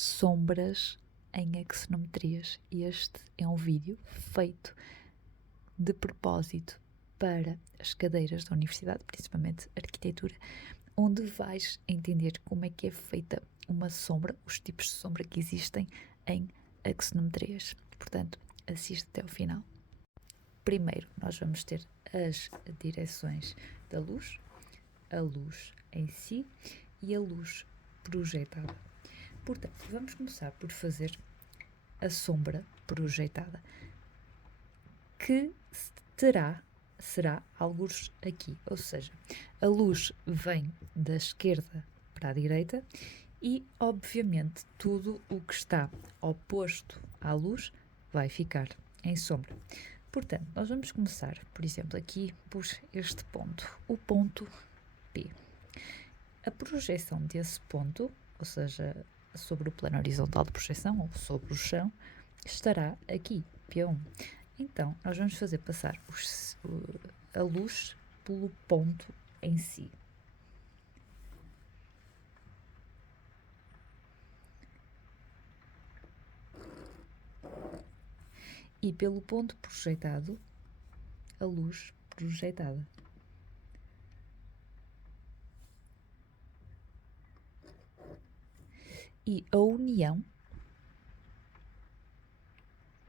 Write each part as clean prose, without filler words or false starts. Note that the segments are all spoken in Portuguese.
sombras em axonometrias. Este é um vídeo feito de propósito para as cadeiras da universidade, principalmente arquitetura, onde vais entender como é que é feita uma sombra, os tipos de sombra que existem em axonometrias. Portanto, assiste até ao final. Primeiro, nós vamos ter as direções da luz, a luz em si e a luz projetada. Portanto, vamos começar por fazer a sombra projetada, que será algures aqui, ou seja, a luz vem da esquerda para a direita e, obviamente, tudo o que está oposto à luz vai ficar em sombra. Portanto, nós vamos começar, por exemplo, aqui por este ponto, o ponto P. A projeção desse ponto, ou seja, sobre o plano horizontal de projeção ou sobre o chão, estará aqui, P1. Então, nós vamos fazer passar a luz pelo ponto em si. E pelo ponto projetado, a luz projetada. E a união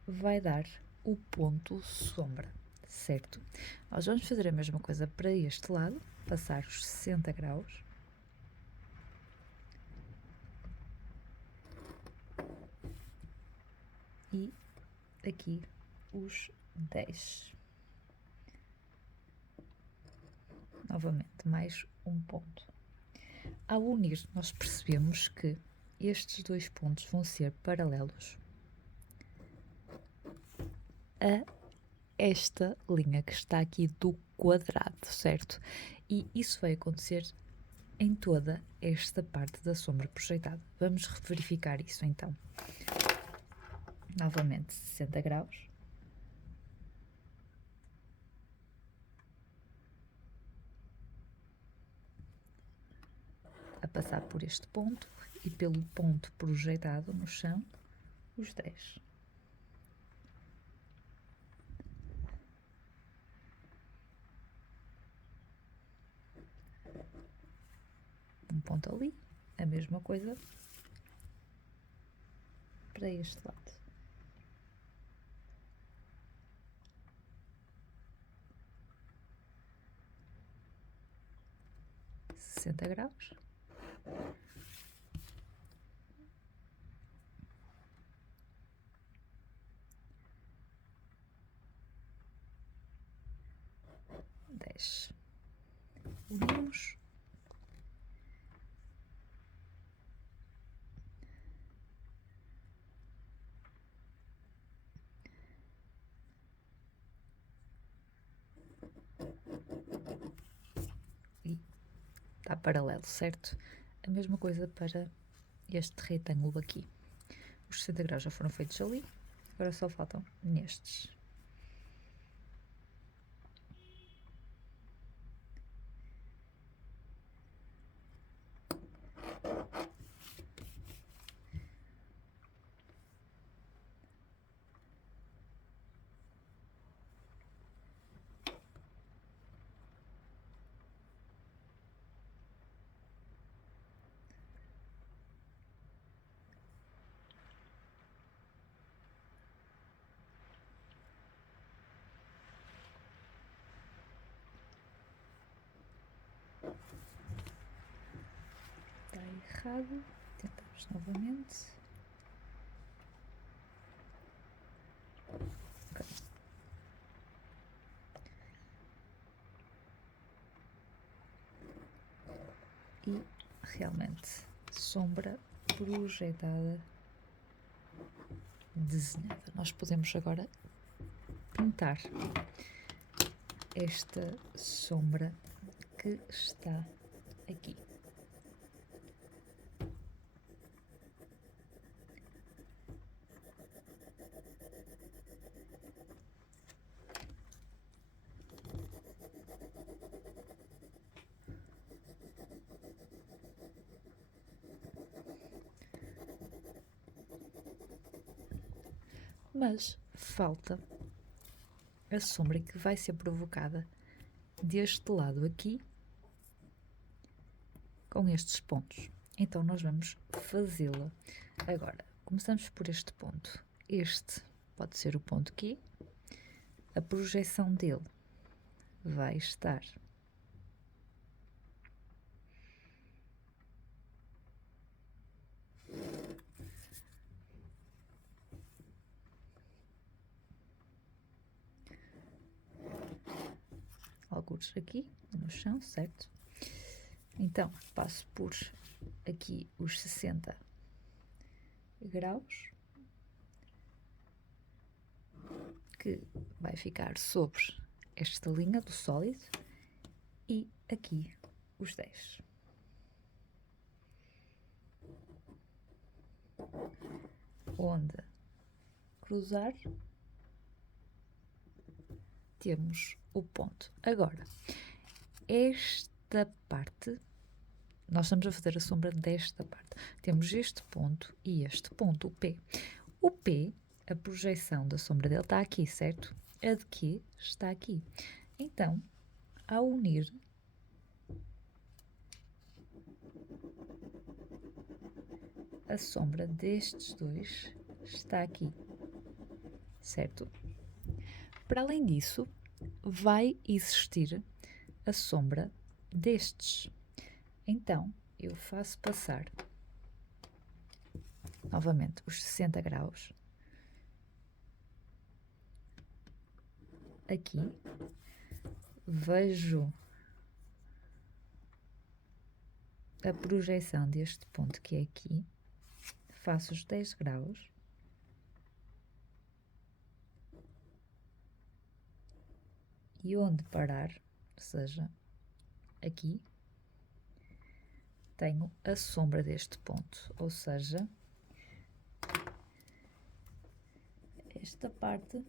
vai dar o ponto sombra, certo? Nós vamos fazer a mesma coisa para este lado, passar os 60 graus. E aqui os 10. Novamente, mais um ponto. Ao unir, nós percebemos que estes dois pontos vão ser paralelos a esta linha que está aqui do quadrado, certo? E isso vai acontecer em toda esta parte da sombra projetada. Vamos verificar isso então. Novamente, 60 graus. A passar por este ponto e pelo ponto projetado no chão, os 10. Um ponto ali, a mesma coisa para este lado. $60 graus. Unimos. E está paralelo, certo? A mesma coisa para este retângulo aqui. Os 60 graus já foram feitos ali, agora só faltam nestes. Está errado. Tentamos novamente. Okay. E realmente, sombra projetada, desenhada. Nós podemos agora pintar esta sombra que está aqui. mas falta a sombra que vai ser provocada deste lado aqui, com estes pontos. Então, nós vamos fazê-la. Agora, começamos por este ponto. Este pode ser o ponto aqui. A projeção dele vai estar alguns aqui no chão, certo? Então, passo por aqui os 60 graus, que vai ficar sobre esta linha do sólido, e aqui os 10. Onde cruzar, temos o ponto. Agora, esta parte, nós estamos a fazer a sombra desta parte. Temos este ponto e este ponto, o P. O P, a projeção da sombra dele está aqui, certo? A de Q está aqui. Então, ao unir a sombra destes dois, está aqui, certo? Para além disso, vai existir a sombra destes. Então, eu faço passar novamente os 60 graus aqui, vejo a projeção deste ponto que é aqui, faço os 10 graus e onde parar, ou seja, aqui, tenho a sombra deste ponto, ou seja, esta parte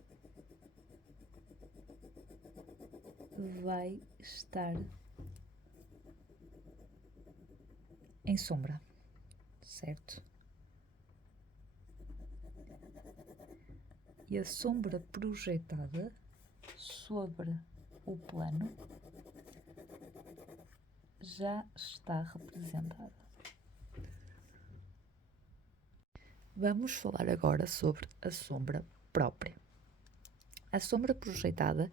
vai estar em sombra, certo? E a sombra projetada sobre o plano já está representada. Vamos falar agora sobre a sombra própria. A sombra projetada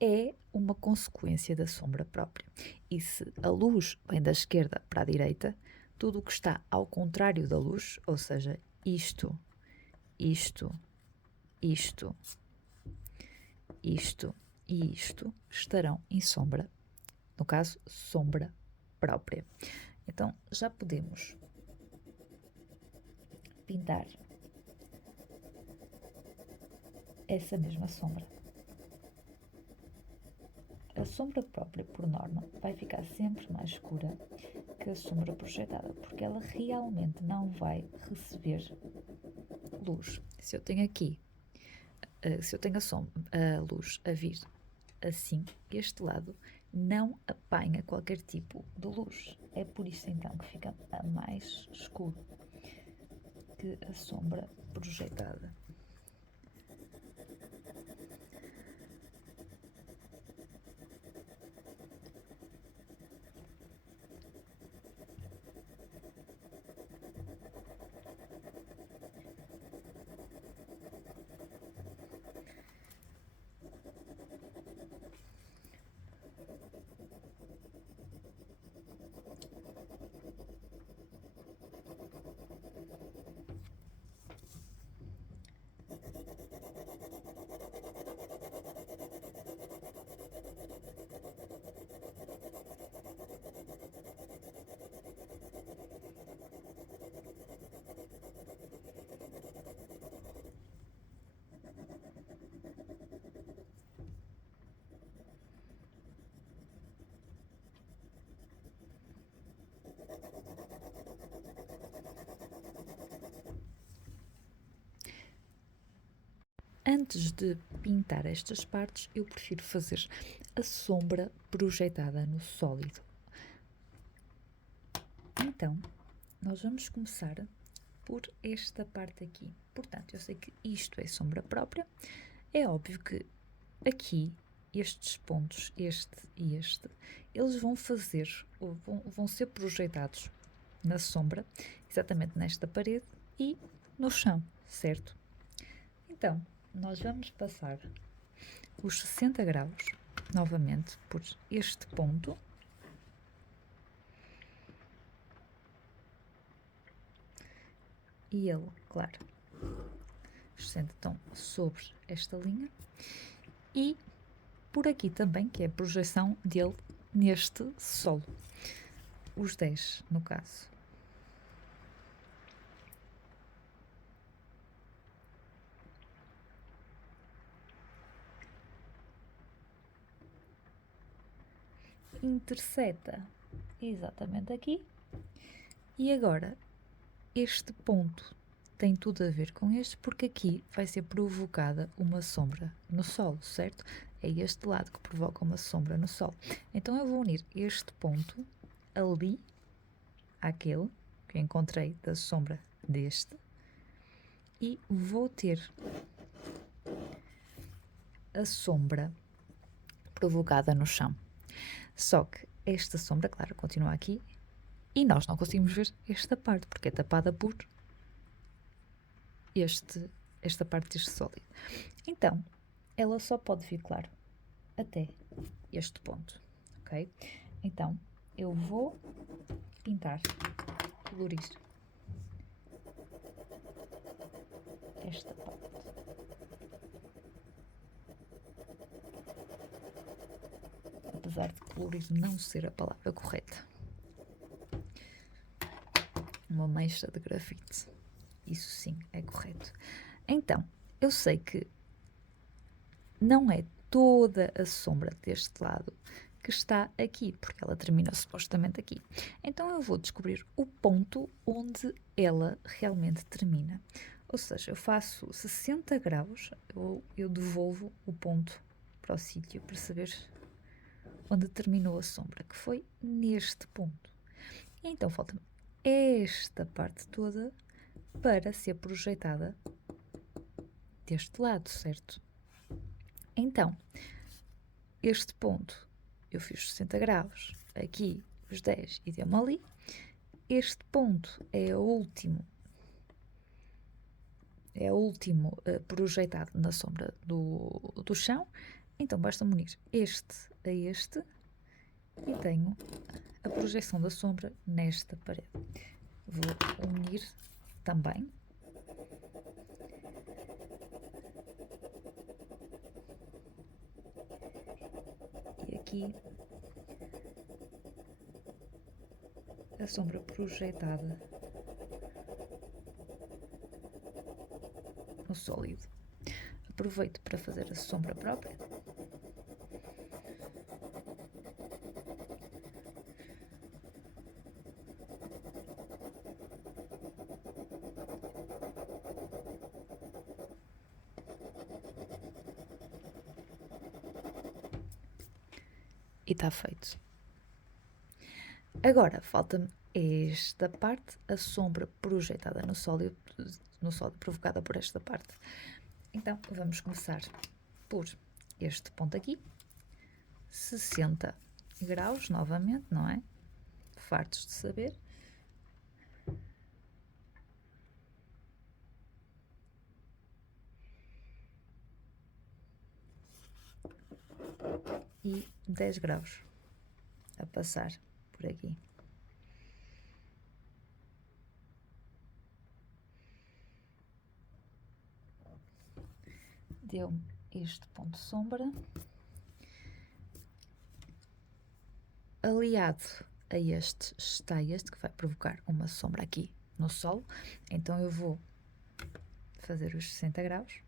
é uma consequência da sombra própria. E se a luz vem da esquerda para a direita, tudo o que está ao contrário da luz, ou seja, isto, isto, isto, isto e isto, estarão em sombra. No caso, sombra própria. Então, já podemos pintar essa mesma sombra. A sombra própria, por norma, vai ficar sempre mais escura que a sombra projetada, porque ela realmente não vai receber luz. Se eu tenho aqui, se eu tenho a luz a vir assim, este lado não apanha qualquer tipo de luz. É por isso então que fica mais escuro que a sombra projetada. Antes de pintar estas partes, eu prefiro fazer a sombra projetada no sólido. Então, nós vamos começar por esta parte aqui. Portanto, eu sei que isto é sombra própria. É óbvio que aqui, estes pontos, este e este, eles vão fazer, ou vão ser projetados na sombra, exatamente nesta parede e no chão, certo? Então, nós vamos passar os 60 graus, novamente, por este ponto. E ele, claro, os 60 estão sobre esta linha. E por aqui também, que é a projeção dele neste solo. Os 10, no caso. Interseta exatamente aqui. E agora, este ponto tem tudo a ver com este, porque aqui vai ser provocada uma sombra no solo, certo? É este lado que provoca uma sombra no solo. Então eu vou unir este ponto ali, àquele que eu encontrei da sombra deste, e vou ter a sombra provocada no chão. Só que esta sombra, claro, continua aqui e nós não conseguimos ver esta parte, porque é tapada por esta parte deste sólido. Então, ela só pode vir, claro, até este ponto, ok? Então, eu vou pintar, colorir esta parte. Apesar de colorir não ser a palavra correta. Uma mancha de grafite. Isso sim é correto. Então, eu sei que não é toda a sombra deste lado que está aqui, porque ela termina supostamente aqui. Então eu vou descobrir o ponto onde ela realmente termina. Ou seja, eu faço 60 graus, eu devolvo o ponto para o sítio para saber onde terminou a sombra, que foi neste ponto. E então falta-me esta parte toda para ser projetada deste lado, certo? Então, este ponto eu fiz 60 graus, aqui os 10 e deu-me ali. Este ponto é o último projetado na sombra do chão. Então basta-me unir este a este e tenho a projeção da sombra nesta parede. Vou unir também. E aqui a sombra projetada no sólido. Aproveito para fazer a sombra própria. E está feito. Agora falta-me esta parte, a sombra projetada no sólido provocada por esta parte. Então vamos começar por este ponto aqui, 60 graus novamente, não é? Fartos de saber. E 10 graus a passar por aqui. Deu-me este ponto de sombra. Aliado a este está este que vai provocar uma sombra aqui no solo. Então eu vou fazer os 60 graus.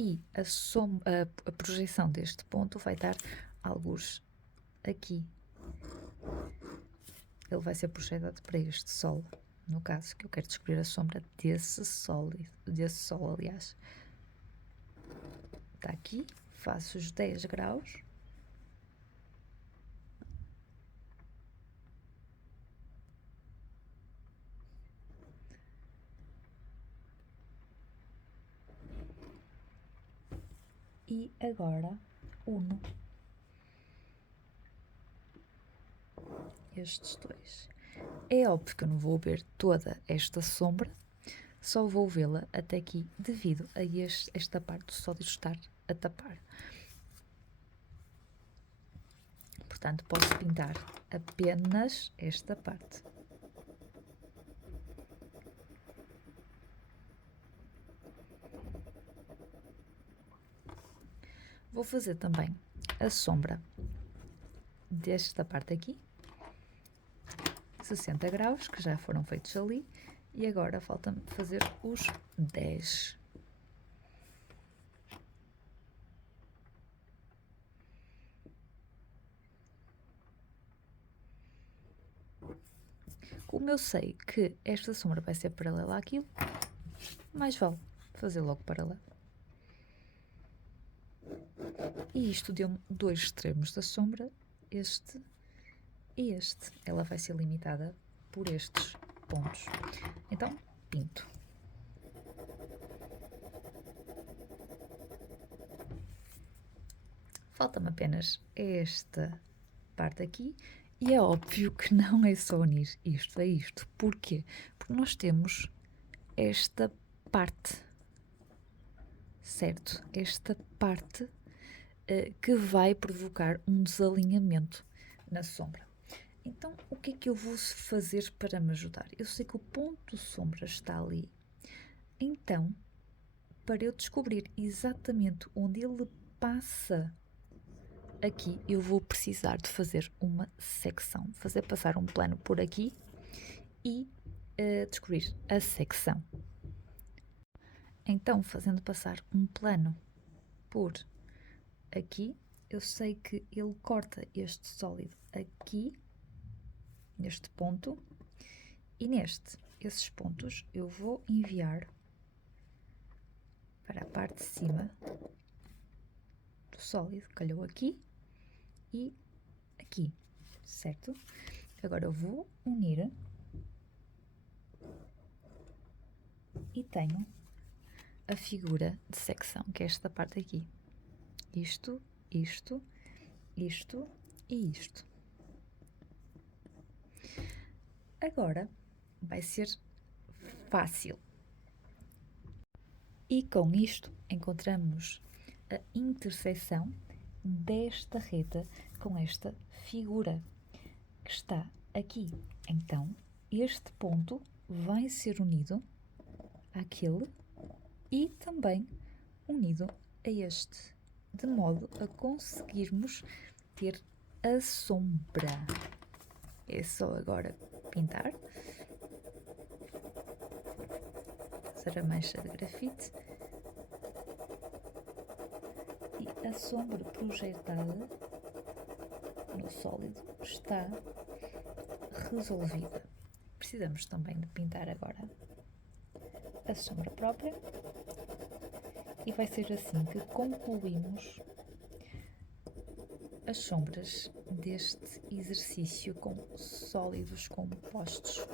E a projeção deste ponto vai dar alguns aqui. Ele vai ser projetado para este solo. No caso, que eu quero descobrir a sombra desse solo, aliás. Está aqui, faço os 10 graus. e agora uno estes dois. É óbvio que eu não vou ver toda esta sombra, só vou vê-la até aqui devido a esta parte do sólido estar a tapar. Portanto, posso pintar apenas esta parte. Vou fazer também a sombra desta parte aqui, 60 graus, que já foram feitos ali, e agora falta-me fazer os 10. Como eu sei que esta sombra vai ser paralela àquilo, mais vale fazer logo paralelo. E isto deu-me dois extremos da sombra, este e este. Ela vai ser limitada por estes pontos. Então, pinto. Falta-me apenas esta parte aqui. E é óbvio que não é só unir isto a isto. Porquê? Porque nós temos esta parte, certo? Esta parte que vai provocar um desalinhamento na sombra. Então, o que é que eu vou fazer para me ajudar? Eu sei que o ponto sombra está ali. Então, para eu descobrir exatamente onde ele passa aqui, eu vou precisar de fazer uma secção, fazer passar um plano por aqui e descobrir a secção. Então, fazendo passar um plano por aqui, eu sei que ele corta este sólido aqui, neste ponto, e esses pontos eu vou enviar para a parte de cima do sólido, calhou aqui e aqui, certo? Agora eu vou unir e tenho a figura de secção, que é esta parte aqui. Isto, isto, isto e isto. Agora vai ser fácil. E com isto encontramos a interseção desta reta com esta figura que está aqui. Então, este ponto vai ser unido àquele e também unido a este, de modo a conseguirmos ter a sombra. É só agora pintar, fazer a mancha de grafite e a sombra projetada no sólido está resolvida. Precisamos também de pintar agora a sombra própria e vai ser assim que concluímos as sombras deste exercício com sólidos compostos.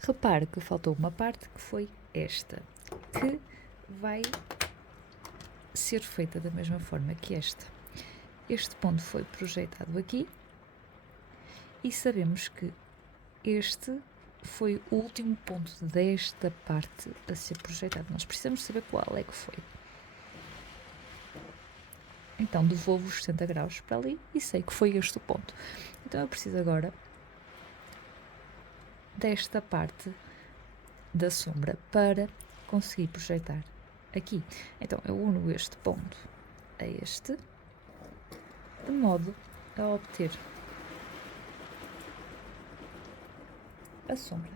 Repare que faltou uma parte que foi esta, que vai ser feita da mesma forma que esta. Este ponto foi projetado aqui e sabemos que este foi o último ponto desta parte a ser projetado. Nós precisamos saber qual é que foi. Então devolvo os 60 graus para ali e sei que foi este o ponto. Então eu preciso agora desta parte da sombra para conseguir projetar aqui. Então eu uno este ponto a este, de modo a obter a sombra.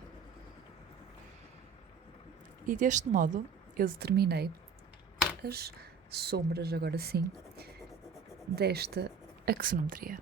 E deste modo eu determinei as sombras, agora sim, desta axonometria.